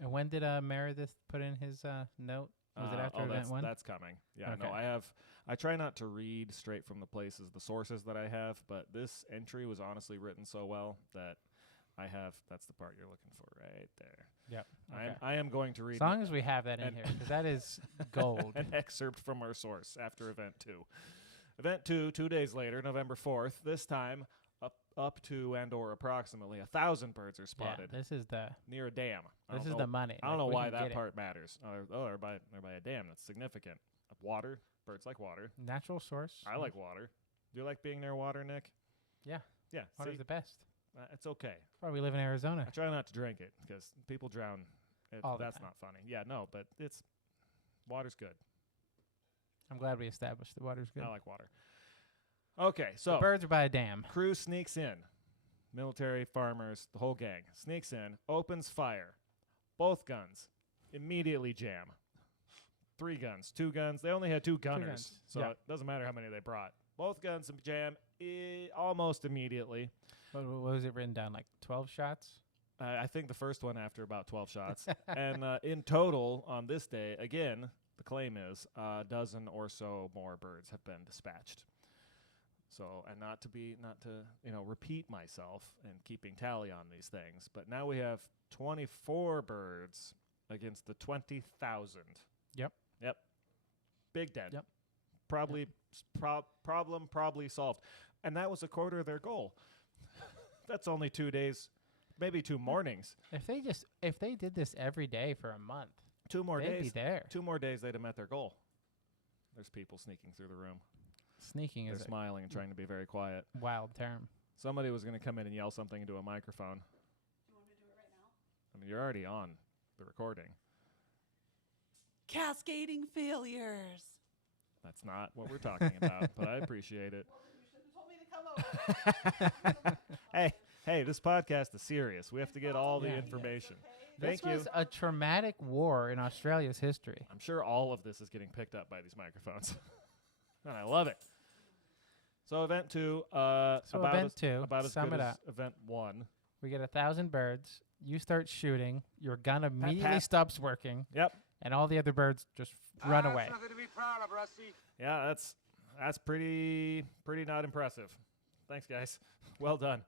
When did Meredith put in his note? Was it after event 1? That's coming. Yeah, okay. No, I try not to read straight from the sources that I have, but this entry was honestly written so well that that's the part you're looking for right there. Yep. Okay. I am going to read. As long as we have that in here, because that is gold. An excerpt from our source after event 2. Event 2, 2 days later, November 4th, this time up to and or approximately 1,000 birds are spotted. Yeah, this is near a dam. This is the money. I don't know why that part matters. They're by a dam. That's significant. Water. Birds like water. Natural source. I like water. Do you like being near water, Nick? Yeah. Yeah. Water's the best. It's okay. That's why we live in Arizona. I try not to drink it because people drown. That's not funny. Yeah, no, but water's good. I'm glad we established the water's good. I like water. Okay, so the birds are by a dam. Crew sneaks in. Military, farmers, the whole gang sneaks in, opens fire. Both guns immediately jam. 3 guns, 2 guns. They only had 2 gunners, so it doesn't matter how many they brought. Both guns jam almost immediately. What was it written down, like 12 shots? I think the first one after about 12 shots. And in total, on this day, again, the claim is a dozen or so more birds have been dispatched. So, and not to repeat myself and keeping tally on these things, but now we have 24 birds against the 20,000. Yep. Big dent. Yep. Problem probably solved. And that was a quarter of their goal. That's only 2 days, maybe 2 mornings. If they did this every day for a month, 2 more they'd days. be there. 2 more days, they'd have met their goal. There's people sneaking through the room. Sneaking They're is smiling and trying to be very quiet. a wild term. Somebody was going to come in and yell something into a microphone. Do you want me to do it right now? I mean, you're already on the recording. Cascading failures. That's not what we're talking about, but I appreciate it. Well, you shouldn't have told me to come over. Hey, this podcast is serious. We have to get all the information. Thank This you. was a traumatic war in Australia's history. I'm sure all of this is getting picked up by these microphones. And I love it. So event 2, event 2, about as sum good it as up. event 1. We get 1,000 birds. You start shooting. Your gun immediately pat. stops working. Yep. And all the other birds just run away. Nothing to be proud of, Rusty. Yeah, that's pretty not impressive. Thanks, guys. Well done.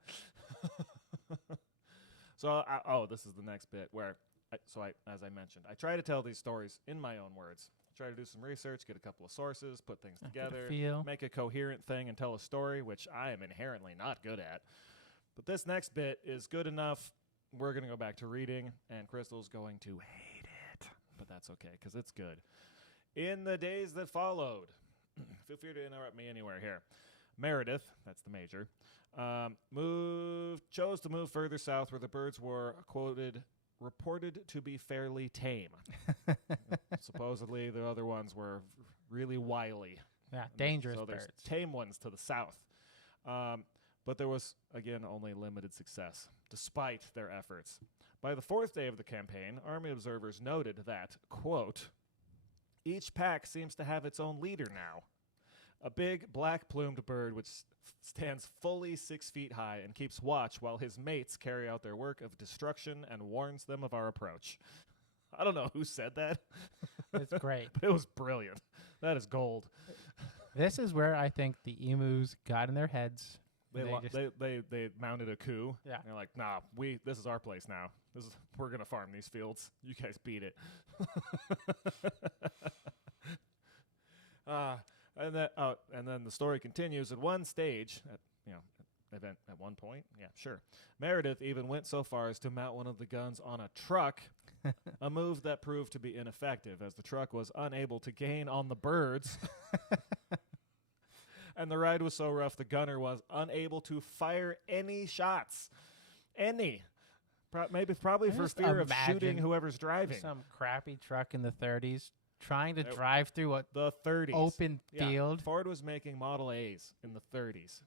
So, this is the next bit where, as I mentioned, I try to tell these stories in my own words. Try to do some research, get a couple of sources, put things together, make a coherent thing, and tell a story, which I am inherently not good at. But this next bit is good enough. We're going to go back to reading, and Crystal's going to hate but that's okay because it's good. In the days that followed, feel free to interrupt me anywhere here. Meredith, that's the major, chose to move further south where the birds were reported to be fairly tame. Supposedly, the other ones were really wily. Yeah, dangerous so there's birds. tame ones to the south. But there was, again, only limited success, despite their efforts. By the fourth day of the campaign, Army observers noted that, quote, each pack seems to have its own leader now. A big, black-plumed bird which stands fully 6 feet high and keeps watch while his mates carry out their work of destruction and warns them of our approach. I don't know who said that. It's great. But it was brilliant. That is gold. This is where I think the emus got in their heads. They mounted a coup. Yeah. They're like, nah, this is our place now. We're gonna farm these fields. You guys beat it. And then the story continues. At one stage, at one point, yeah, sure. Meredith even went so far as to mount one of the guns on a truck, a move that proved to be ineffective as the truck was unable to gain on the birds. And the ride was so rough, the gunner was unable to fire any shots. Any. Probably for just fear of imagine shooting whoever's driving. Some crappy truck in the 30s trying to drive through the 30s. open field. Ford was making Model A's in the 30s.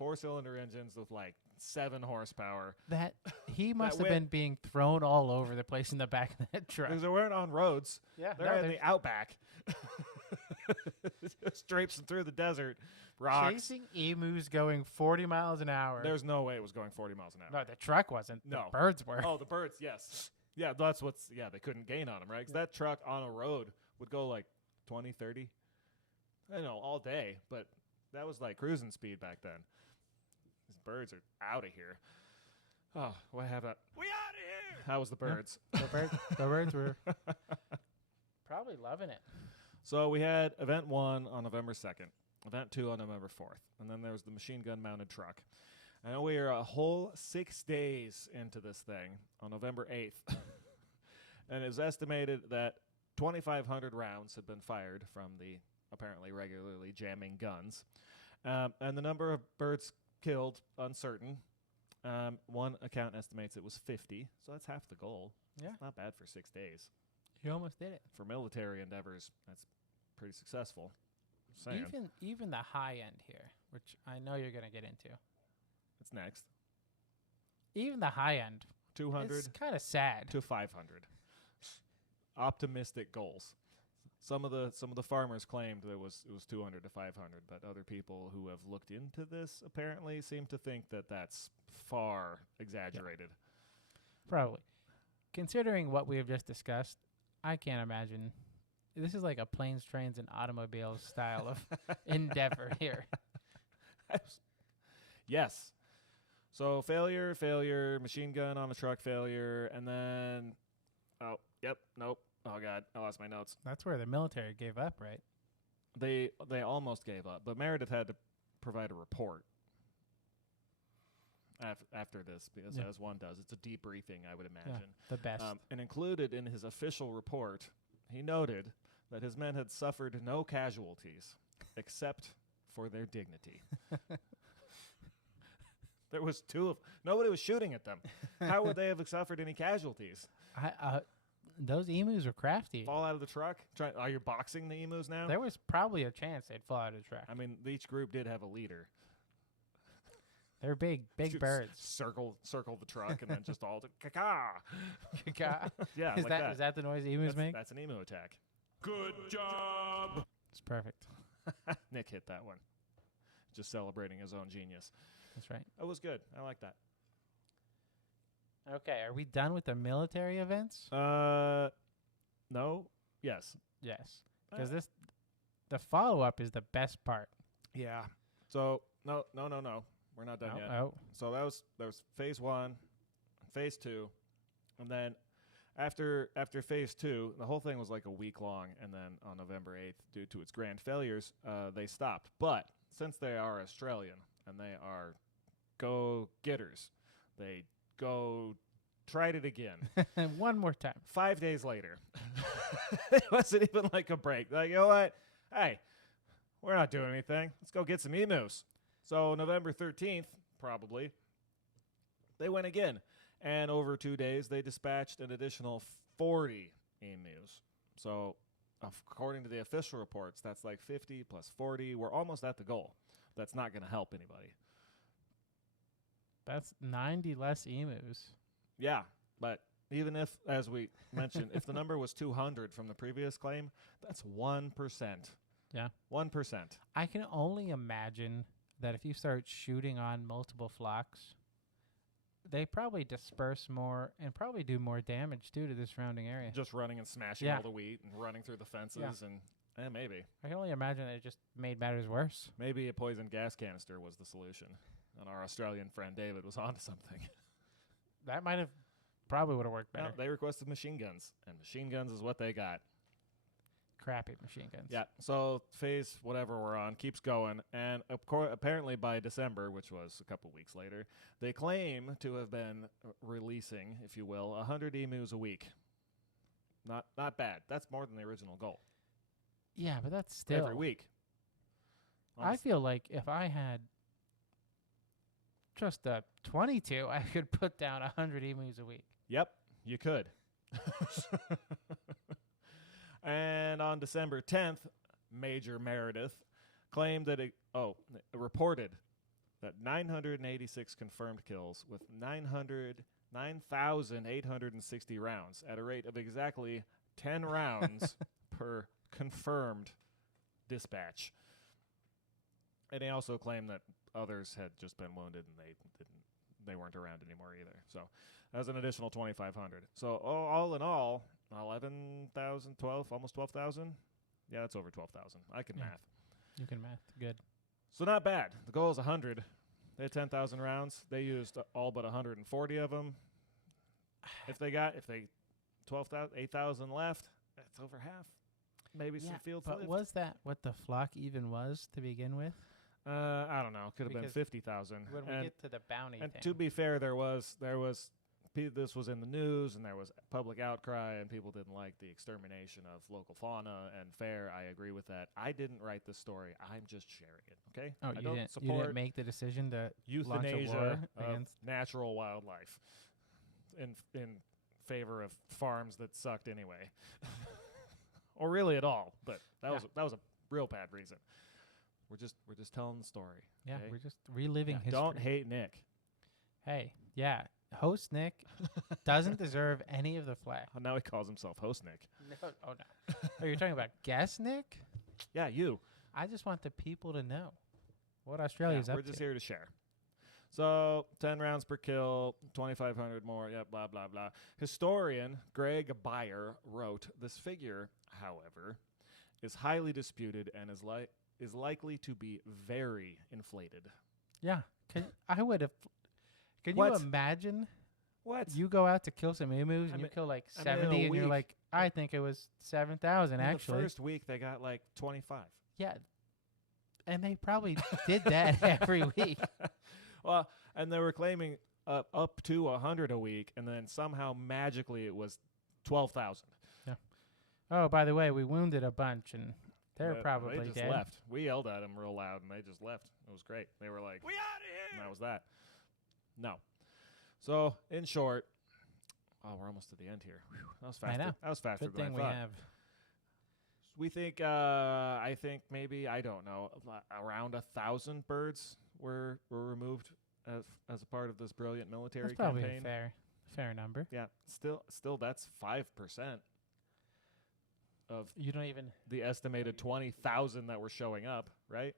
4-cylinder engines with like 7 horsepower. That he must have been being thrown all over the place in the back of that truck. Because they weren't on roads. Yeah, they're in the outback. Just traipsing through the desert. Rocks. Chasing emus going 40 miles an hour. There's no way it was going 40 miles an hour. No, the truck wasn't. No. The birds were. Oh, the birds, yes. Yeah, they couldn't gain on them, right? Because that truck on a road would go like 20, 30, all day. But that was like cruising speed back then. These birds are out of here. Oh, what happened? We out of here! How was the birds? The birds were probably loving it. So we had Event 1 on November 2nd, Event 2 on November 4th, and then there was the machine gun-mounted truck. And we are a whole 6 days into this thing on November 8th. And it was estimated that 2,500 rounds had been fired from the apparently regularly jamming guns. And the number of birds killed, uncertain. One account estimates it was 50, so that's half the goal. Yeah. It's not bad for 6 days. You almost did it. For military endeavors, that's pretty successful. Just saying. Even the high end here, which I know you're going to get into. It's next. Even the high end, 200 it's kind of sad. to 500. Optimistic goals. Some of the farmers claimed that it was 200 to 500, but other people who have looked into this apparently seem to think that that's far exaggerated. Yeah. Probably. Considering what we have just discussed, I can't imagine. This is like a planes, trains, and automobiles style of endeavor here. Yes. So failure, machine gun on the truck failure, and then, nope. Oh, God, I lost my notes. That's where the military gave up, right? They almost gave up, but Meredith had to provide a report after this, because as one does, it's a debriefing, I would imagine. Yeah, the best. And included in his official report, he noted that his men had suffered no casualties except for their dignity. There was nobody was shooting at them. How would they have suffered any casualties? Those emus were crafty. Fall out of the truck? Are you boxing the emus now? There was probably a chance they'd fall out of the truck. I mean, each group did have a leader. They're big birds. Circle the truck and then just all caca. Yeah, is like that. Is that the noise emus make? That's an emu attack. Good job! It's perfect. Nick hit that one. Just celebrating his own genius. That's right. That was good. I like that. Okay, are we done with the military events? No. Yes. Yes. Because the follow-up is the best part. Yeah. So, no. We're not done yet. Oh. So there was phase 1, phase 2, and then after phase 2, the whole thing was like a week long, and then on November 8th, due to its grand failures, they stopped. But since they are Australian and they are go-getters, they go tried it again. One more time. 5 days later. It wasn't even like a break. Like, you know what? Hey, we're not doing anything. Let's go get some emus. So November 13th, probably, they went again. And over 2 days, they dispatched an additional 40 emus. So according to the official reports, that's like 50 plus 40. We're almost at the goal. That's not going to help anybody. That's 90 less emus. Yeah, but even if, as we mentioned, if the number was 200 from the previous claim, that's 1%. Yeah. 1%. I can only imagine that if you start shooting on multiple flocks, they probably disperse more and probably do more damage, too, to the surrounding area. Just running and smashing Yeah. all the wheat and running through the fences and maybe. I can only imagine that it just made matters worse. Maybe a poison gas canister was the solution. And our Australian friend David was onto something. That might have probably would have worked No, better. they requested machine guns, and machine guns is what they got. Crappy machine guns. Yeah, so phase whatever we're on keeps going, and apparently by December, which was a couple weeks later, they claim to have been releasing, if you will, 100 emus a week. Not bad. That's more than the original goal. Yeah, but that's still Every week. I feel like if I had just a 22, I could put down 100 emus a week. Yep, you could. And on December 10th, Major Meredith claimed that reported that 986 confirmed kills with 9,860 rounds at a rate of exactly 10 rounds per confirmed dispatch. And they also claimed that others had just been wounded and they weren't around anymore either. So that was an additional 2,500. So all in all, 11,000, 12, almost 12,000. Yeah, that's over 12,000. I can Yeah. math. You can math. Good. So not bad. The goal is 100. They had 10,000 rounds. They used all but 140 of them. If 12,000, 8,000 left, that's over half. Maybe some fields but lived. was that what the flock even was to begin with? I don't know. Could have been Because 50,000. When we get to the bounty And thing. to be fair, this was in the news, and there was public outcry, and people didn't like the extermination of local fauna. And fair, I agree with that. I didn't write this story. I'm just sharing it. Okay. Oh, I you don't didn't support make the decision to launch a euthanasia war of against. natural wildlife in favor of farms that sucked anyway, or really at all. But that was a real bad reason. We're just telling the story. Yeah, okay? we're just reliving history. Don't hate Nick. Hey, yeah, host Nick doesn't deserve any of the flack. Oh, now he calls himself Host Nick. No, oh no. Oh, you're talking about guest Nick? Yeah, you. I just want the people to know what Australia's up we're to. just here to share. So 10 rounds per kill, 2,500 more. Yeah, blah blah blah. Historian Greg Beyer wrote, "This figure, however, is highly disputed and is likely to be very inflated." Yeah, I would have. Can What? you imagine? What? You go out to kill some emus and you kill like I mean, in a 70, and you're week. like, I think it was 7,000 In actually. the first week, they got like 25. Yeah, and they probably did that every week. Well, and they were claiming up to 100 a week, and then somehow magically it was 12,000. Oh, by the way, we wounded a bunch, and they're probably They just dead. left. We yelled at them real loud, and they just left. It was great. They were like, We out of and here! that was that. No. So, in short, we're almost to the end here. Whew, that was I faster. know. That was faster Good than thing I we thought. have. We think, I think maybe, I don't know, around 1,000 birds were removed as a part of this brilliant military That's probably campaign. a fair number. Yeah, still that's 5% of You don't even. the estimated 20,000 that were showing up, right?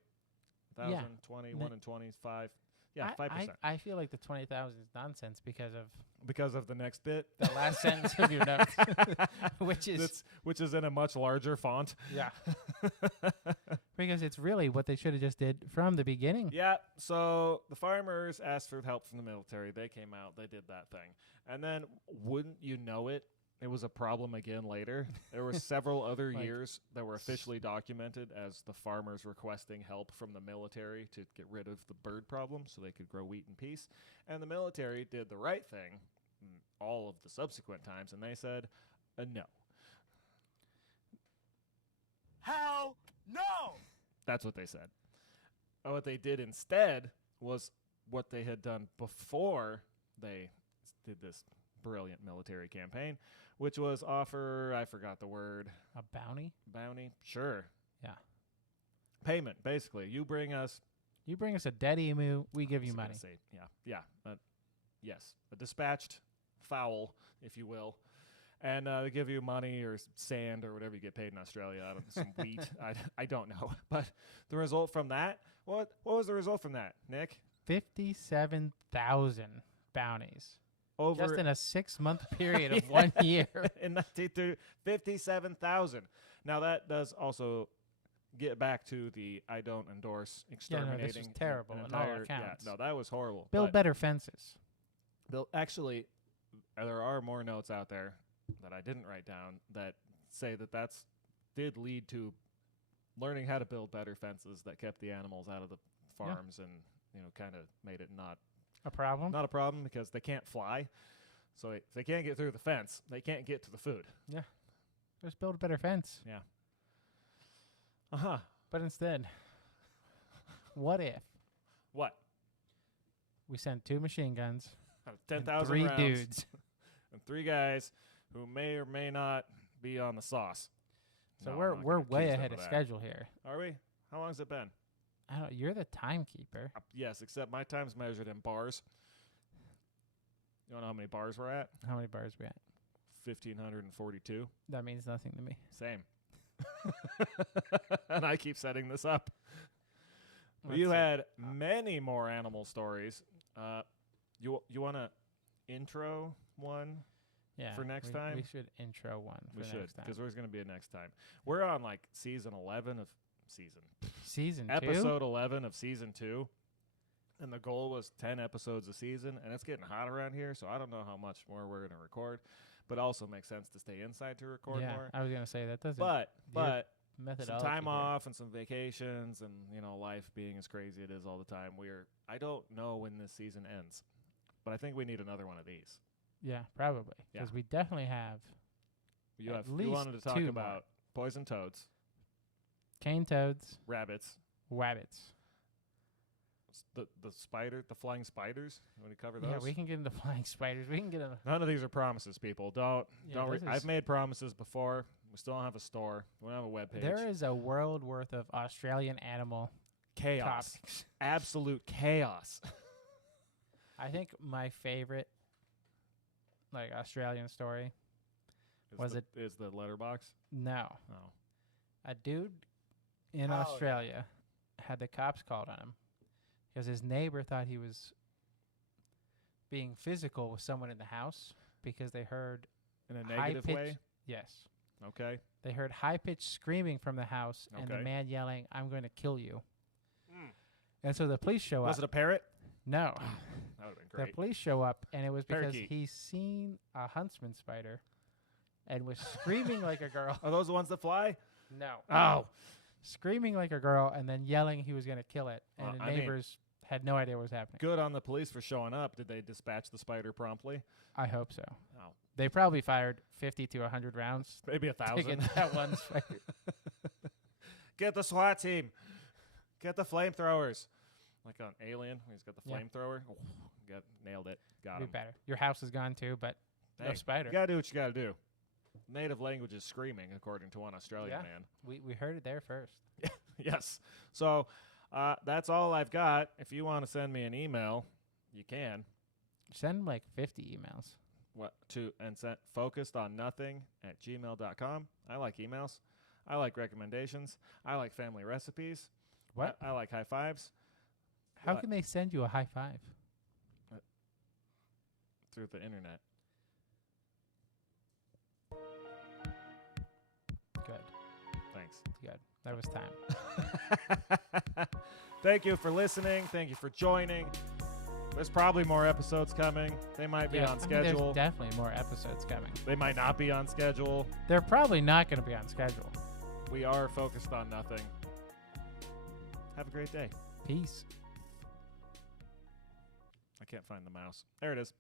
1,000, Yeah. 20, N- 1 in 25. Yeah, 5%. I feel like the 20,000 is nonsense because of Because of the next bit. the last sentence of your notes, which is in a much larger font. yeah, because it's really what they should have just did from the beginning. Yeah, so the farmers asked for help from the military. They came out, they did that thing. And then, wouldn't you know it, it was a problem again later. There were several other Like years that were officially documented as the farmers requesting help from the military to get rid of the bird problem so they could grow wheat in peace. And the military did the right thing all of the subsequent times, and they said no. Hell no! That's what they said. What they did instead was what they had done before they did this brilliant military campaign, which was offer, I forgot the word. A bounty? Bounty? Sure. Yeah. Payment, basically. You bring us... You bring us a dead emu, we give you I was money. gonna say, yeah. Yes. A dispatched fowl, if you will. And they give you money or sand or whatever you get paid in Australia. I don't, some wheat. I don't know. But the result from that, what was the result from that, Nick? 57,000 bounties. Over Just in a 6-month period of 1 year. in 1930, 57,000. Now that does also get back to the I don't endorse exterminating. this was terrible an on all entire, accounts. Yeah, no, that was horrible. Build But better fences. actually, there are more notes out there that I didn't write down that say that did lead to learning how to build better fences that kept the animals out of the farms and kind of made it not A problem? a problem because they can't fly. So if they can't get through the fence, they can't get to the food. Just build a better fence. Yeah. Uh-huh. But instead, what if What? we sent 2 machine guns, 10,000 3 rounds dudes? and 3 guys who may or may not be on the sauce. So No, we're I'm not we're gonna way accuse them ahead of that. schedule here. Are we? How long has it been? I don't. You're the timekeeper. Yes, except my time's measured in bars. You don't know how many bars we're at? How many bars we at? 1,542. That means nothing to me. Same. And I keep setting this up. Let's You see. had many more animal stories. You want to intro one? Yeah. for next we time? should intro one. We for should, next time. because there's going to be a next time. We're on like season 11 of Season 2. episode 11 of season 2. And the goal was 10 episodes a season, and it's getting hot around here, so I don't know how much more we're going to record. But also makes sense to stay inside to record Yeah, more. I was gonna say that doesn't. But some methodology. time here. off and some vacations and, life being as crazy it is all the time. I don't know when this season ends, but I think we need another one of these. Yeah, probably. Yeah. Because we definitely have You At wanted to least talk 2 more. about poison toads, cane toads, rabbits, wabbits. the flying spiders. You want to cover those? Yeah, we can get into flying spiders. We can get into. None of these are promises, people. Don't. this is- I've made promises before. We still don't have a store. We don't have a webpage. There is a world worth of Australian animal chaos. topics. Absolute chaos. I think my favorite, Australian story. Is the letterbox? No, Oh. a dude in Oh, yeah. Australia had the cops called on him because his neighbor thought he was being physical with someone in the house because they heard In a high negative pitch. way? Yes. Okay. They heard high-pitched screaming from the house and the Okay. man yelling, "I'm going to kill you." Mm. And so the police show Was up. it a parrot? No. That would have been The great. police show up, and it was because Parakeet. he seen a huntsman spider and was screaming like a girl. Are those the ones that fly? No. Oh. Screaming like a girl and then yelling he was going to kill it. And Well, the I mean- neighbors had no idea what was happening. Good on the police for showing up. Did they dispatch the spider promptly? I hope so. Oh. They probably fired 50 to 100 rounds Maybe to get 1,000. that one spider. Get the SWAT team. Get the flamethrowers. Like on Alien, when he's got the Yeah. flamethrower. Oh, nailed it. Got Be him. better. Your house is gone too, but no Hey, spider. You gotta do what you gotta do. Native language is screaming, according to one Australian Yeah. man. We heard it there first. Yes. So that's all I've got. If you want to send me an email, you can. Send like 50 emails. Send focusedonnothing@gmail.com. I like emails. I like recommendations. I like family recipes. What? I like high fives How what? can they send you a high five? through the internet. Good. Thanks. Good. That was time. Thank you for listening. Thank you for joining. There's probably more episodes coming. They might be Yeah, on I mean, there's schedule. definitely more episodes coming. They might not be on schedule. They're probably not going to be on schedule. We are focused on nothing. Have a great day. Peace. I can't find the mouse. There it is.